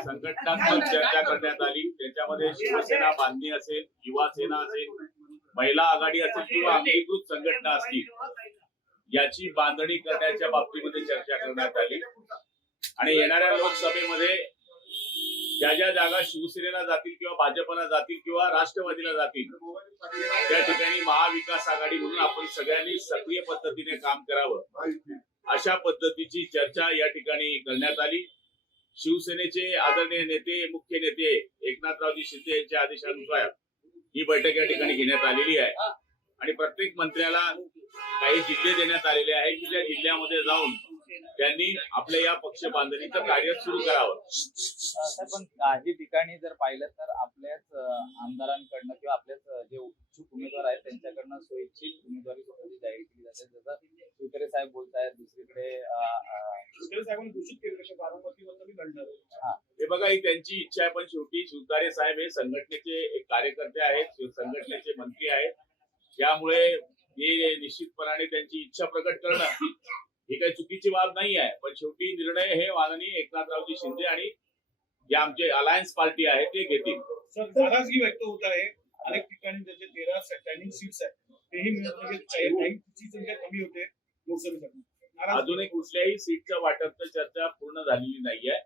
संघटनात्मक चर्चा करण्यात आली. त्याच्यामध्ये शिवसेना बांधणी असेल युवा सेना असेल महिला आघाडी असेल किंवा अंगीकृत संघटना असतील याची बांधणी करण्याच्या बाबतीमध्ये चर्चा करण्यात आली. आणि येणाऱ्या लोकसभेमध्ये ज्या ज्या जागा शिवसेनेला जातील किंवा भाजपला जातील किंवा राष्ट्रवादीला जातील त्या ठिकाणी महाविकास आघाडी म्हणून आपण सगळ्यांनी सक्रिय पद्धतीने काम करावं. अशा पद्धतीची चर्चा या ठिकाणी करण्यात आली. शिवसेनेचे आदरणीय नेते मुख्य नेते एकनाथरावजी शिंदे यांच्या आदेशानुसार ही बैठक या ठिकाणी घेण्यात आलेली आहे. आणि प्रत्येक मंत्र्याला काही जिल्हे देण्यात आलेले आहेत की त्या जिल्ह्यामध्ये जाऊन त्यांनी आपल्या या पक्ष बांधणीचं कार्य सुरू करावं. पण काही ठिकाणी जर पाहिलं तर आपल्या अं, आमदारांकडनं किंवा आपल्याच अं, जे इच्छुक उमेदवार आहेत त्यांच्याकडनं स्वैच्छिक उमेदवारी स्वतःची जाहीर केली जाते जसं शिवतरे साहेब बोलत आहेत दुसरीकडे साहेबांनी घोषित केलं लढणार. हे. बघा ही त्यांची इच्छा आहे पण शेवटी शिवतारे साहेब हे संघटनेचे एक कार्यकर्ते आहेत संघटनेचे मंत्री आहेत. त्यामुळे हे निश्चितपणाने त्यांची इच्छा प्रकट करणं ही काही चुकीची बाब नाही आहे. पण शेवटी निर्णय हे माननीय एकनाथरावजी शिंदे आणि जे आमचे अलायन्स पार्टी आहे ते घेतील. सर नाराजगी व्यक्त होत आहे. अनेक ठिकाणी त्याचे तेरा सीट्स आहेत. तेही मिळत नाही काही संख्या कमी होते. अजूनही कुठल्याही सीटचं वाटपचं चर्चा पूर्ण झालेली नाहीये.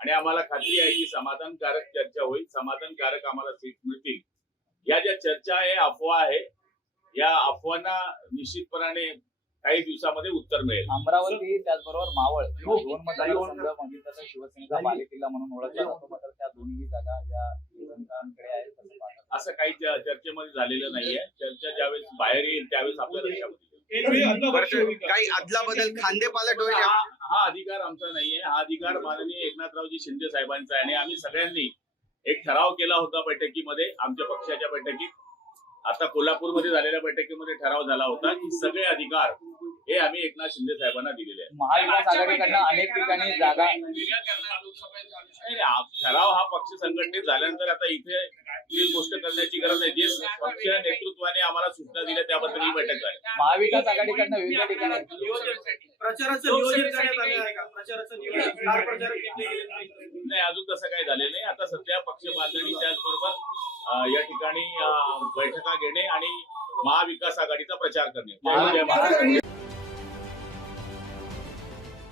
आणि आम्हाला खात्री आहे की समाधानकारक चर्चा होईल. समाधानकारक आम्हाला सीट मिळतील. या ज्या चर्चा आहे अफवा आहे या अफवांना निश्चितपणाने काही दिवसामध्ये उत्तर मिळेल. अमरावती त्याचबरोबर मावळ. या दोन मतदारसंघ बघितलं तर शिवसेनेचा बालेकिल्ला म्हणून ओळखला जातो मात्र त्या दोन्ही जागा या युवकांकडे आहेत असं काही चर्चेमध्ये झालेलं नाहीये. चर्चा ज्यावेळेस बाहेर येईल त्यावेळेस आपल्या लक्षामध्ये काही अदला बदल खांदे पालट होईल हा हा अधिकार आमचा नाहीये. हा अधिकार माननीय एकनाथरावजी शिंदे साहेबांचा आहे आणि आम्ही सगळ्यांनी एक ठराव केला होता बैठकीमध्ये आमच्या पक्षाच्या बैठकीत. आता कोल्हापूरमध्ये झालेल्या बैठकीमध्ये ठराव झाला होता की सगळे अधिकार हे आम्ही एकनाथ शिंदे साहेबांना दिलेले आहेत. महाविकास आघाडीकडनं अनेक ठिकाणी जागा ठराव हा पक्ष संघटनेत झाल्यानंतर आता इथे ही गोष्ट करण्याची गरज नाही जे पक्ष नेतृत्वाने आम्हाला सूचना दिल्या त्याबद्दल ही बैठक झाली. महाविकास आघाडीकडनं विविध ठिकाणी प्रचाराचं नियोजन करण्यात आलं आहे का प्रचाराचं नियोजन स्टार प्रचारक घेतले गेले नाही. नाही अजून तसं काही झालेलं नाही. आता सध्या पक्ष बांधणी त्याचबरोबर अं, या ठिकाणी अं, बैठका घेणे आणि महाविकास आघाडीचा प्रचार करणे. जय जय महाराष्ट्र